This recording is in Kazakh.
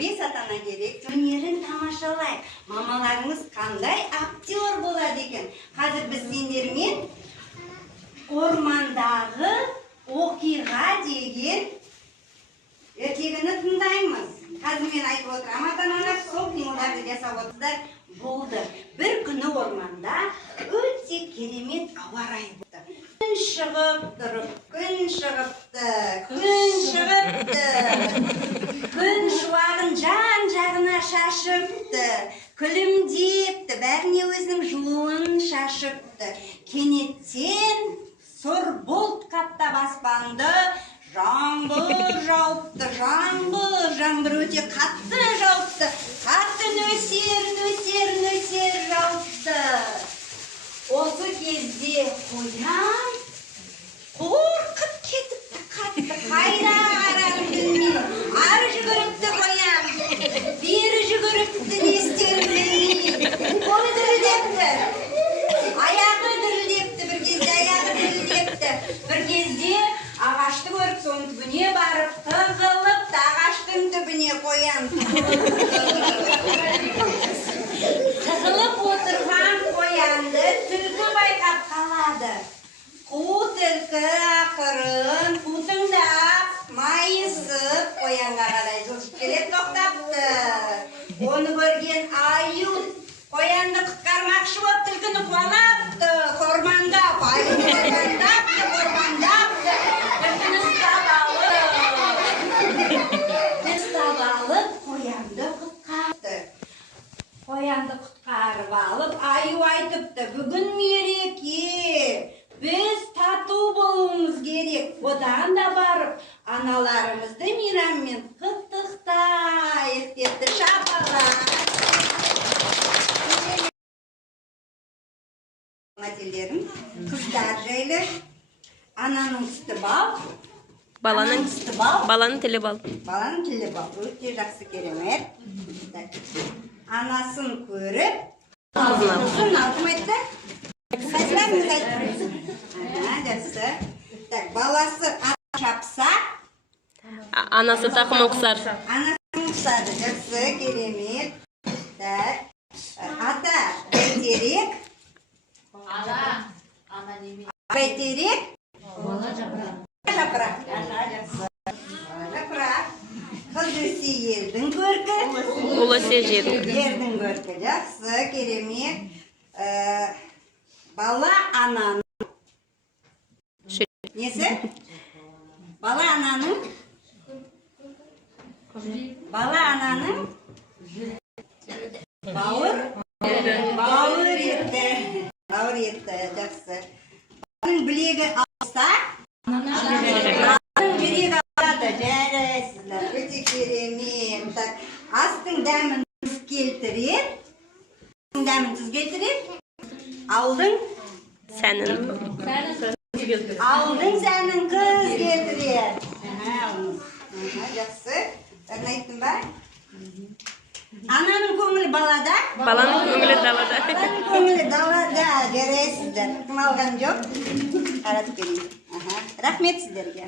бес ата-ана керек. Өнерін тамашалай. Мамаларыңыз қандай актер болады екен. Қазір біз сендермен ормандағы оқиға деген ертегіні тыңдаймыз. Қазір мен айтып отырамын, ата-аналар сол қимылдарды жасап отырсыздар. Болды. Бір күні орманда өте керемет ауа райы болды. Күн шығып тұрып, күн шығыпты, күн шығыпты. Күн шуағын жан-жағына шашыпты, күлімдепті, бәріне өзінің жылуын шашыпты. Кенеттен сұр бұлт қаптап аспанды жаңбыр жауыпты, жаңбыр өте қатты жауыпты, қатты нөсер жауыпты. Осы кезде қоян қорқып кетіпті, қатты қайда қарарын білмей, ары жүгіріпті қоян, бері жүгіріпті, не істерін білмей, қолы дірілдепті, аяғы дірілдепті, бір кезде аяғы дірілдепті, бір кезде ағашты көріп, соның түбіне барып, тығылыпты, ағаштың түбіне қоян. Тығылып отырған қоянды түлкі байқап қалады. Қу түлкі ақырын, қутыңдап, майысып, қоянға қарай жылжып келіп тоқтапты. Оны көрген аю қоянды құтқармақшы болып түлкіні қуалапты, қормандап, аюны қормандапты. Қоянды құтқарып алып, аю айтыпты, бүгін мереке, біз тату болуымыз керек. Одан да барып, аналарымызды мейраммен құттықтайық депті. Шапалақ. Мәселелерін қыздар жайлы, ананың сүті бал, баланың сүті бал, баланың тілі бал. Баланың тілі бал. Өте жақсы, керемет. Анасын көріп, қызын алғым айтты. Қайсыларыңыз айтты? Жақсы. Баласы ат шапса, Анасы тақым ұқсар. Анасы ұқсады. Жақсы, керемет. Ата бәйтерек. Бәйтерек. Жапырақ. Жапырақ. Қыз өсе елдің көркі. Ұл өсе жердің көркі. Жақсы, керемет. Бала ананың несі? Бала ананың бауыр етті. Жақсы. Баланың білегі алса, баланың білегі алады. Жарайсыздар, өте керемет. Астың дәмін тұз келтірер. Алдың сәнін қыз келтірер. Жақсы. Айттың ба? Ананың көңілі балада? Баланың көңілі далада. Баланың көңілі далада. Жарайсыздар. Кім алған жоқ? Қаратып берейін. Рахмет сіздерге.